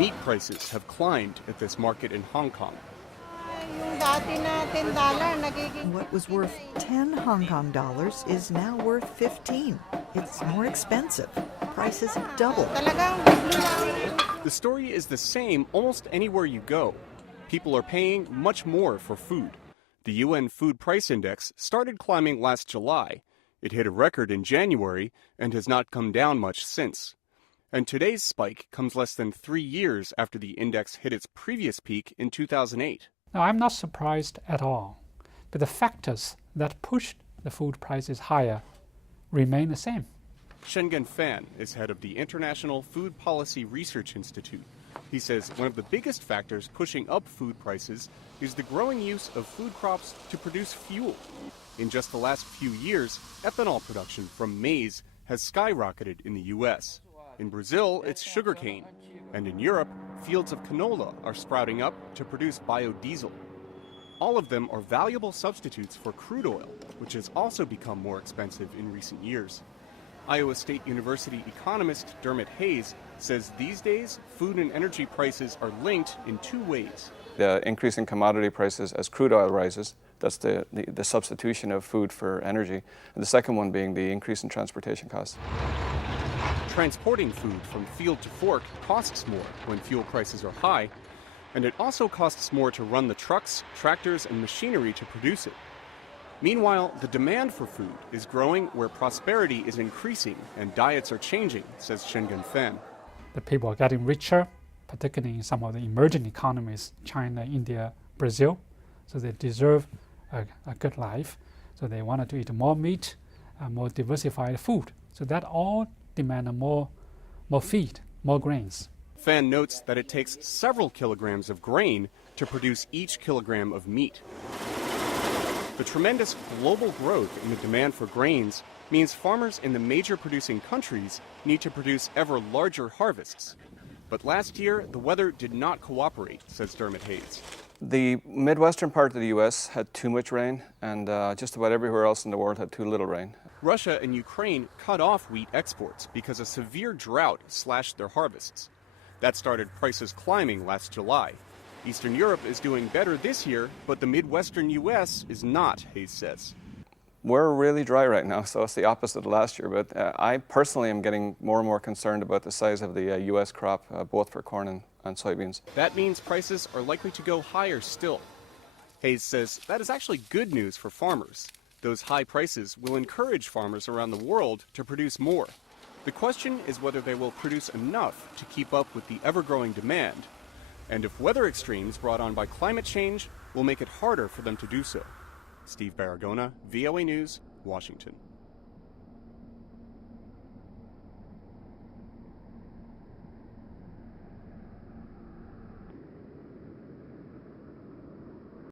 Meat prices have climbed at this market in Hong Kong. What was worth 10 Hong Kong dollars is now worth 15. It's more expensive. Prices have doubled. The story is the same almost anywhere you go. People are paying much more for food. The UN Food Price Index started climbing last July. It hit a record in January and has not come down much since. And today's spike comes less than 3 years after the index hit its previous peak in 2008. Now, I'm not surprised at all, but the factors that pushed the food prices higher remain the same. Shengen Fan is head of the International Food Policy Research Institute. He says one of the biggest factors pushing up food prices is the growing use of food crops to produce fuel. In just the last few years, ethanol production from maize has skyrocketed in the U.S. In Brazil, it's sugarcane. And in Europe, fields of canola are sprouting up to produce biodiesel. All of them are valuable substitutes for crude oil, which has also become more expensive in recent years. Iowa State University economist Dermot Hayes says these days, food and energy prices are linked in two ways. The increase in commodity prices as crude oil rises, that's the substitution of food for energy. And the second one being the increase in transportation costs. Transporting food from field to fork costs more when fuel prices are high, and it also costs more to run the trucks, tractors, and machinery to produce it. Meanwhile, the demand for food is growing where prosperity is increasing and diets are changing, says Shengen Fan. The people are getting richer, particularly in some of the emerging economies, China, India, Brazil, so they deserve a good life. So they wanted to eat more meat, more diversified food. So that all demand more feed, more grains. Fan notes that it takes several kilograms of grain to produce each kilogram of meat. The tremendous global growth in the demand for grains means farmers in the major producing countries need to produce ever larger harvests. But last year, the weather did not cooperate, says Dermot Hayes. The Midwestern part of the U.S. had too much rain, and just about everywhere else in the world had too little rain. Russia and Ukraine cut off wheat exports because a severe drought slashed their harvests. That started prices climbing last July. Eastern Europe is doing better this year, but the Midwestern U.S. is not, Hayes says. We're really dry right now, so it's the opposite of last year. But I personally am getting more and more concerned about the size of the U.S. crop, both for corn and soybeans. That means prices are likely to go higher still. Hayes says that is actually good news for farmers. Those high prices will encourage farmers around the world to produce more. The question is whether they will produce enough to keep up with the ever-growing demand, and if weather extremes brought on by climate change will make it harder for them to do so. Steve Baragona, VOA News, Washington.